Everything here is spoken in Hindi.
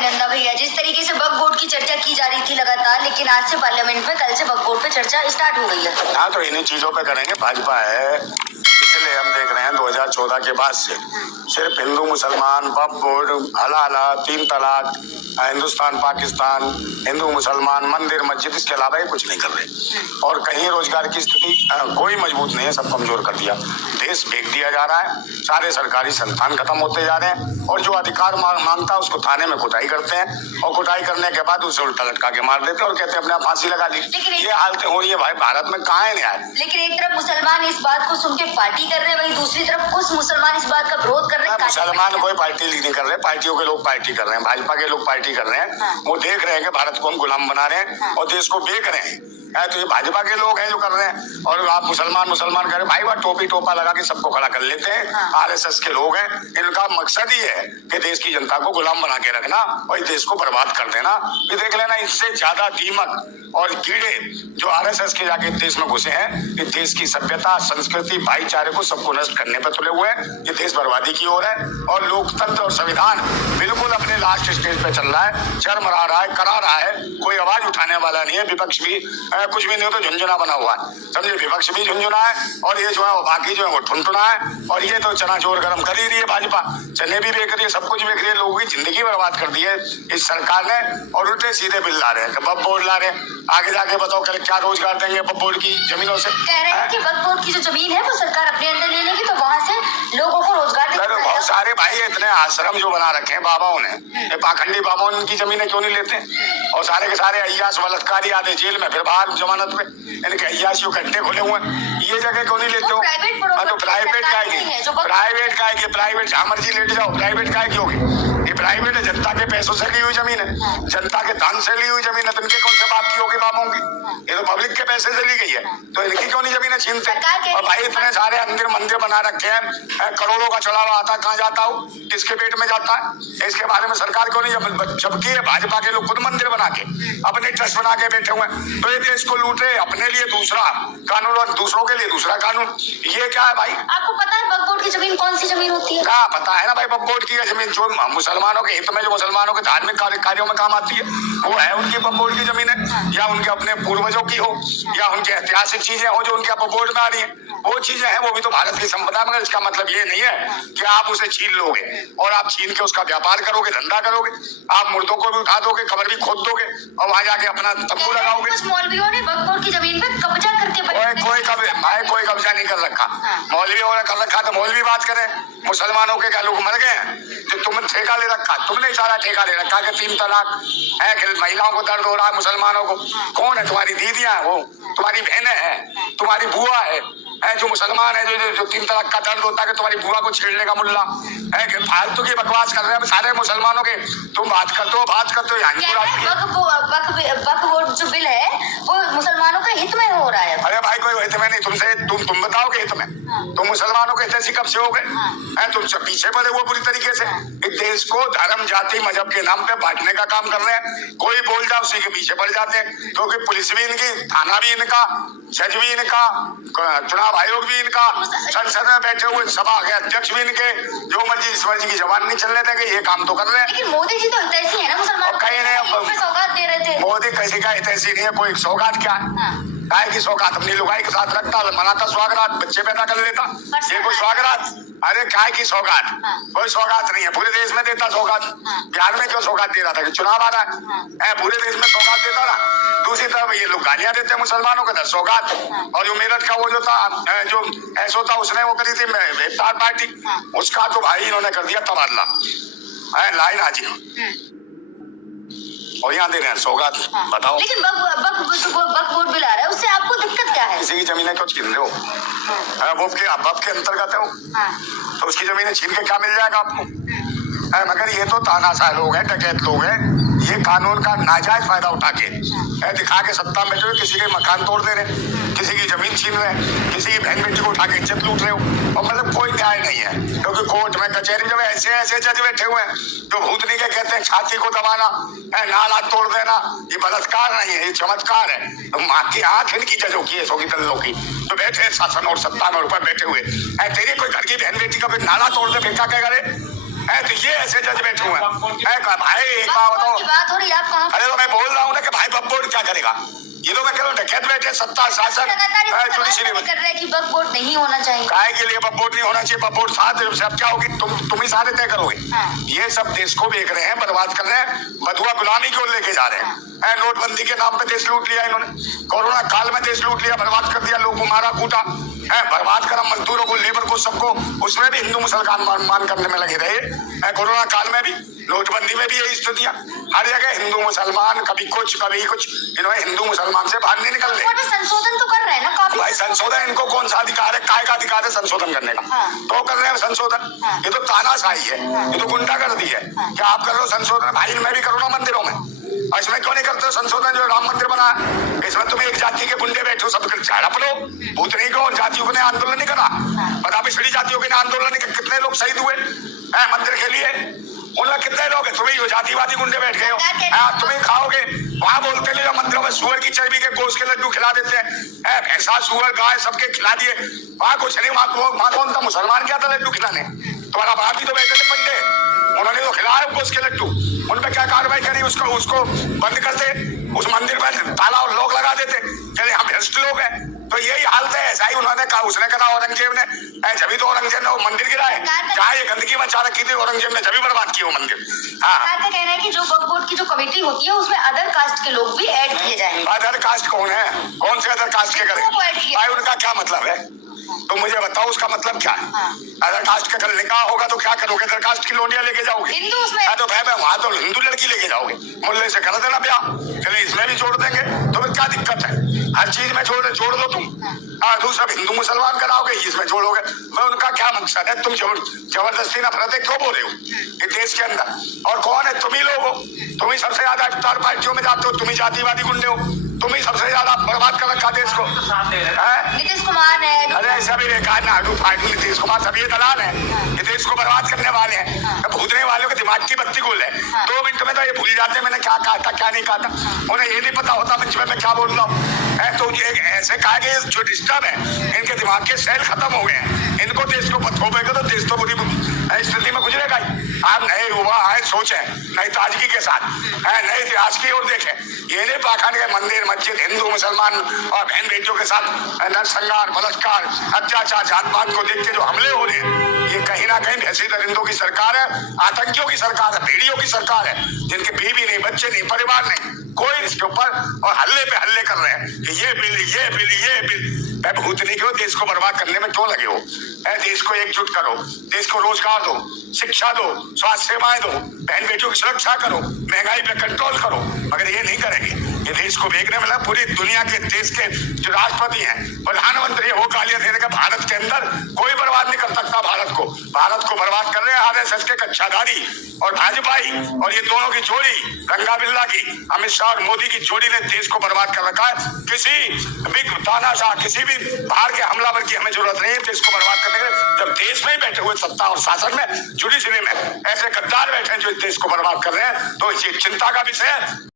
नंदा भैया, जिस तरीके से वक्फ बोर्ड की चर्चा की जा रही थी लगातार, लेकिन आज से पार्लियामेंट में, कल से वक्फ बोर्ड पे चर्चा स्टार्ट हो गई है। हाँ, तो इन्हीं चीजों पे करेंगे। भाजपा है, इसलिए हम देख रहे हैं 2014 के बाद से सिर्फ हिंदू मुसलमान, वक्फ बोर्ड, हलाला, 3 तलाक, हिंदुस्तान पाकिस्तान, हिंदू मुसलमान, मंदिर मस्जिद, इसके अलावा ये कुछ नहीं कर रहे। और कहीं रोजगार की स्थिति कोई मजबूत नहीं है, सब कमजोर कर दिया। देश फेंक दिया जा रहा है, सारे सरकारी संस्थान खत्म होते जा रहे हैं, और जो अधिकार मांगता है उसको थाने में कुटाई करते हैं, और कुटाई करने के बाद उसे उल्टा लटका के मार देते हैं और कहते हैं अपने आप फांसी लगा ली। ये हालत हो रही है भाई भारत में, कहाँ है न्याय? लेकिन एक तरफ मुसलमान इस बात को सुन के पार्टी कर रहे हैं, वहीं दूसरी तरफ कुछ मुसलमान इस बात का विरोध कर रहे हैं। मुसलमान कोई पार्टी नहीं कर रहे, पार्टियों के लोग पार्टी कर रहे हैं, भाजपा के लोग पार्टी कर रहे हैं। वो देख रहे हैं कि भारत को हम गुलाम बना रहे हैं और देश को बेच रहे हैं। तो ये भाजपा के लोग हैं जो कर रहे हैं, और आप मुसलमान कर रहे हैं। भाई, वह टोपी टोपा लगा के सबको खड़ा कर लेते हैं। आरएसएस के लोग हैं, इनका मकसद ही है कि देश की जनता को गुलाम बना के रखना और इस देश को बर्बाद कर देना। ये देख लेना, इससे ज्यादा दीमक और कीड़े जो आरएसएस के जाके देश में घुसे हैं, ये देश की सभ्यता, संस्कृति, भाईचारे को सबको नष्ट करने पर तुले हुए हैं। ये देश बर्बादी की ओर है, और लोकतंत्र और संविधान बिल्कुल अपने लास्ट स्टेज पे चल रहा है, चरमरा रहा है, करा रहा है। कोई आवाज उठाने वाला नहीं है, विपक्ष भी कुछ भी नहीं हो तो झुंझुना बना हुआ है, समझे। विपक्ष भी झुंझुना है, और ये जो है वो बाकी जो है वो ठुनठुना है, और ये तो चना चोर गरम कर ही रही है भाजपा। चने भी बेच रही है, सब कुछ बेच रही है, लोगों की जिंदगी बर्बाद कर दी है इस सरकार ने। और उल्टे सीधे बिल ला रहे हैं, वक्फ बोर्ड ला रहे हैं। आगे जाके बताओ कल क्या रोजगार देंगे वक्फ बोर्ड की जमीनों से? कह रहे हैं कि वक्फ बोर्ड की जो जमीन है वो सरकार अपने अंदर ले लेगी, तो वहाँ से लोगों को रोजगार देगा। बहुत सारे भाई इतने आश्रम जो बना रखे हैं बाबाओं ने, ये पाखंडी बाबाओं की जमीनें क्यों नहीं लेते? और सारे के सारे अय्यास बलात्कारी आधे जेल में, फिर बाहर जमानत पे, इनके अय्यासियों के अड्डे खुले हुए हैं। ये जगह क्यों नहीं लेते हो? तो प्राइवेट का है, प्राइवेट जहाँ मर्जी लेट जाओ, प्राइवेट का है क्यों? ये प्राइवेट है, जनता के पैसों से ली हुई जमीन है, जनता के धन से ली हुई जमीन है। तो इनके कौन से बात की होगी बाबों की? ये तो पब्लिक के पैसे से ली गई है, तो इनकी क्यों नहीं जमीनें छीनते? और भाई इतने सारे मंदिर बना रखे हैं, करोड़ों का चढ़ावा आता है, कहाँ जाता हो, किसके पेट में जाता है? इसके बारे में सरकार क्यों नहीं? जबकि भाजपा के लोग खुद मंदिर बना के अपने ट्रस्ट बना के बैठे हुए हैं। तो ये देश को लूट रहे, अपने लिए दूसरा कानून और दूसरों के लिए दूसरा कानून। ये क्या है भाई? आपको पता है वक्फ बोर्ड की जमीन कौन सी जमीन होती है? क्या पता है ना भाई, वक्फ बोर्ड की जमीन जो मुसलमानों के हित में, जो मुसलमानों के धार्मिक कार्यों में काम आती है, वो है उनकी वक्फ बोर्ड की जमीन है, या उनके अपने पूर्वजों की हो, या उनकी ऐतिहासिक चीजें हो जो उनके वक्फ बोर्ड में आ रही है। वो चीजें हैं, वो भी तो भारत की संपदा। मगर इसका मतलब ये नहीं है कि आप उसे छीन लोगे और आप छीन के उसका व्यापार करोगे, धंधा करोगे। आप मुर्दों को भी उठा दोगे, कब्र भी खोद दोगे, और वहां जाके अपना तंबू लगाओगे। कुछ मौलवियों ने वक्फ बोर्ड की जमीन पर कब्जा करके कोई कब्जा नहीं कर रखा। मौलवियों ने कर रखा तो मौलवी बात करें। मुसलमानों के क्या लोग मर गए हैं जो तुमने ठेका ले रखा? तुमने सारा ठेका ले रखा कि 3 तलाक है, कि महिलाओं को दर्द हो रहा है, मुसलमानों को। कौन है? तुम्हारी दीदियां है, वो तुम्हारी बहनें हैं, तुम्हारी बुआ है जो मुसलमान है, जो 3 तलाक का दर्द होता है कि तुम्हारी बुआ को छेड़ने का मुल्ला है। कि फालतू की बकवास कर रहे हैं सारे मुसलमानों के। तुम बात करते हो वक्फ बोर्ड जो बिल है वो मुसलमानों के हित में हो रहा है। अरे भाई, कोई हित में नहीं। तुम बताओ कि हित में? तुम मुसलमानों के हित कब से हो गए? तुम सब पीछे पड़े हुए पूरी तरीके से। इस देश को धर्म, जाति, मजहब के नाम पे बांटने का काम कर रहे हैं। कोई बोल जाए उसी के पीछे पड़ जाते हैं, क्योंकि पुलिस भी इनकी, थाना भी इनका, जज भी इनका, चुनाव आयोग भी इनका, संसद में बैठे हुए सभा के अध्यक्ष भी इनके, जो मर्जी इस मर्जी की जबान नहीं चलने देंगे। ये काम तो कर रहे हैं। लेकिन मोदी जी तो हितैषी है ना मुसलमान, कहीं नहीं सौगात दे रहे थे। मोदी किसी का हितैषी नहीं है। कोई सौगात क्या है? काय की सौगात? अपनी लुगाई के साथ रखता, मनाता स्वागरात, बच्चे पैदा कर लेता। ये कोई स्वागरात? अरे काय की सौगात? कोई सौगात नहीं है। पूरे देश में देता सौगात। बिहार में क्यों सौगात दे रहा था कि चुनाव आ रहा है? पूरे देश में सौगात देता ना। दूसरी तरफ ये लोग गालियां देते हैं मुसलमानों को, सौगात। और जो मेरठ का वो जो था, जो ऐसो था, उसने वो करी थी इफ्तार पार्टी, उसका तो भाई इन्होंने कर दिया तबादला। लाइन हाजी, और यहाँ दे रहे हैं सौगात। बताओ। लेकिन वक्फ बोर्ड बिल आ रहा है, उससे आपको दिक्कत क्या है? किसी की जमीनें क्यों छीन रहे हो? वक्फ के अंतर्गत है वो, तो उसकी जमीनें छीन के क्या मिल जाएगा आपको? मगर ये तो तानाशाह लोग हैं, डकैत लोग हैं। ये कानून का नाजायज फायदा उठा के दिखा के सत्ता में बैठे हुए किसी के मकान तोड़ दे रहे, किसी की जमीन छीन रहे, किसी की बहन बेटी को उठा के इज्जत लूट रहे हो। और मतलब कोई न्याय नहीं है, क्योंकि कोर्ट में, कचहरी में ऐसे जज बैठे हुए हैं जो भूतनी के कहते हैं छाती को दबाना, नाला तोड़ देना। ये बलात्कार नहीं है, ये चमत्कार है। तो माँ की आंख इनकी जजों की, ऐसों की दल्लों की, तो बैठे शासन और सत्ता में ऊपर बैठे हुए। तेरी कोई घर की बहन बेटी का फिर नाला तोड़ दे, फिर क्या कहेगा रे? है तो ये ऐसे जज बैठे हुए हैं भाई एक बात बताओ। बात हो रही है, आप कहाँ अरे तो मैं बोल रहा हूँ ना कि भाई वक्फ बोर्ड क्या करेगा, ये तो मैं कह रहा हूँ डकैत बैठे सत्ता शासन जुडिशरी कर रहे हैं कि वक्फ बोर्ड नहीं होना चाहिए। काय के लिए वक्फ बोर्ड नहीं होना चाहिए, वक्फ बोर्ड साथ अब क्या होगी, तुम ही सारे तय करोगे। ये सब देश को बेच रहे हैं, बर्बाद कर रहे हैं, बधुआ गुलामी की ओर लेके जा रहे हैं। नोटबंदी के नाम पे देश लूट लिया इन्होंने, कोरोना काल में देश लूट लिया, बर्बाद कर दिया, लोगों को मारा कूटा है, बर्बाद करा मजदूरों को, लेबर को, सबको, उसमें भी हिंदू मुसलमान मान करने में लगे रहे। कोरोना काल में भी, नोटबंदी में भी यही स्थितियां, हर जगह हिंदू मुसलमान, कभी कुछ इन्होंने हिंदू मुसलमान से बाहर नहीं निकल रहे। संशोधन तो कर रहे हैं ना काफी। भाई संशोधन इनको कौन सा अधिकार है, काय का अधिकार है संशोधन करने का? तो कर रहे हैं संशोधन, ये तो तानाशाही है, ये तो गुंडागर्दी है। क्या आप कर रहे हो संशोधन? भाई मैं भी करो ना मंदिरों में, और इसमें क्यों नहीं करते हो संशोधन? जो राम मंदिर बना है इसमें तुम एक जाति के गुंडे बैठे हो, सब हड़प लो, भूतनी को और जातियों ने आंदोलन नहीं करा, बता पिछड़ी जातियों के ने आंदोलन नहीं, कितने लोग शहीद हुए मंदिर के लिए, उनमें कितने लोग हैं? तुम्हें जातिवादी गुंडे बैठ गए हो, तुम्हें खाओगे। वहां बोलते नहीं, मंदिरों में सुअर की चर्बी के गोश्त के लड्डू खिला देते हैं, भैंसा सुअर गाय सबके खिला दिए, वहां कुछ नहीं, वहां कौन था? मुसलमान क्या था लड्डू खिलाने? तुम्हारा बाप भी तो बैठे थे पंडे, उन्होंने तो खिलाया गोश्त के लड्डू, उन पर क्या कार्रवाई करी? उसको बंद करते, उस मंदिर में ताला और लोग लगा देते, चले हम भ्रष्ट लोग हैं। तो यही हालत है, ऐसा ही उन्होंने कहा, उसने कहा औरंगजेब ने, जब तो औरंगजेब ने वो मंदिर गिराए, जहाँ ये गंदगी मचा रखी थी औरंगजेब ने, जब बर्बाद किया वो मंदिर। सरकार का कहना है कि जो वक्फ बोर्ड की जो कमेटी होती है उसमें अदर कास्ट के लोग भी ऐड किए जाएंगे। अदर कास्ट कौन है? कौन से अदर कास्ट के करें भाई? उनका क्या मतलब है? तो मुझे बताओ उसका मतलब क्या है? अदर कास्ट का कल निकाह होगा तो क्या करोगे? अदर कास्ट की लोंडियां लेके जाओगे? हिंदू उसमें तो भाई वहां तो हिंदू लड़की लेके जाओगे, मुल्ले से कर देना ब्याह, चलिए इसमें भी जोड़ देंगे, तो फिर क्या दिक्कत है? हर चीज में जोड़ दो तुम। दूसरा हिंदू मुसलमान कराओगे, इसमें जोड़ोगे, मैं उनका क्या मकसद है? तुम जबरदस्ती नफरत क्यों बोल रहे हो ये देश के अंदर? और कौन है? तुम ही लोग हो, तुम ही सबसे ज्यादा इफ्तार पार्टियों में जाते हो, तुम ही जातिवादी गुंडे हो, तुम ही सबसे ज्यादा बर्बाद कर रखा देश को। नीतीश कुमार है, अरे सभी बेकार नाडू फाडू नीतीश कुमार सभी दलाल है, ये देश को बर्बाद करने वाले हैं, भूतने वालों के दिमाग की बत्ती गुल है। 2 मिनट में तो ये भूल जाते मैंने क्या कहा था क्या नहीं कहा था, उन्हें ये नहीं पता होता मंच में मैं क्या बोल रहा हूँ। तो ये ऐसे कहा कि जो डिस्टर्ब है, इनके दिमाग के सेल खत्म हो गए हैं, इनको देश को थोपेगा तो देश तो बुरी स्थिति में गुजरेगा ही। आप नए युवा आए, सोचे, नई ताजगी के साथ नए इतिहास की ओर देखें, ये नहीं पाखंड के मंदिर मस्जिद हिंदू मुसलमान और बहन बेटियों के साथ नरसंहार बलात्कार अत्याचार जात-पात को देख के जो हमले हो रहे हैं, ये कहीं ना कहीं भैंसी दरिंदों की सरकार है, आतंकियों की सरकार है, भेड़ियों की सरकार है, जिनके बीवी नहीं, बच्चे नहीं, परिवार नहीं, कोई इसके ऊपर, और हल्ले पे हल्ले कर रहे हैं कि ये बिल भूतनी क्यों देश को बर्बाद करने में क्यों लगे हो? देश को एकजुट करो, देश को रोजगार दो, शिक्षा दो, स्वास्थ्य सेवाएं दो, बहन बेटियों की सुरक्षा करो, महंगाई पे कंट्रोल करो, मगर ये नहीं करेंगे। ये देश को बेचने वाला पूरी दुनिया के देश के जो राष्ट्रपति हैं, प्रधानमंत्री वो गालियां देने का, भारत के अंदर कोई बर्बाद नहीं कर सकता भारत को बर्बाद कर रहे हैं आरएसएस के कच्छाधारी और भाजपाई, और ये दोनों की जोड़ी रंगा बिल्ला की, अमित शाह और मोदी की जोड़ी ने देश को बर्बाद कर रखा है। किसी भी तानाशाह, किसी भी बाहर के हमलावर की हमें जरूरत नहीं है देश को बर्बाद करने के लिए। जब देश में ही बैठे हुए सत्ता और शासन में, जुडिशरी में ऐसे गद्दार बैठे हैं जो इस देश को बर्बाद कर रहे हैं, तो ये चिंता का विषय है।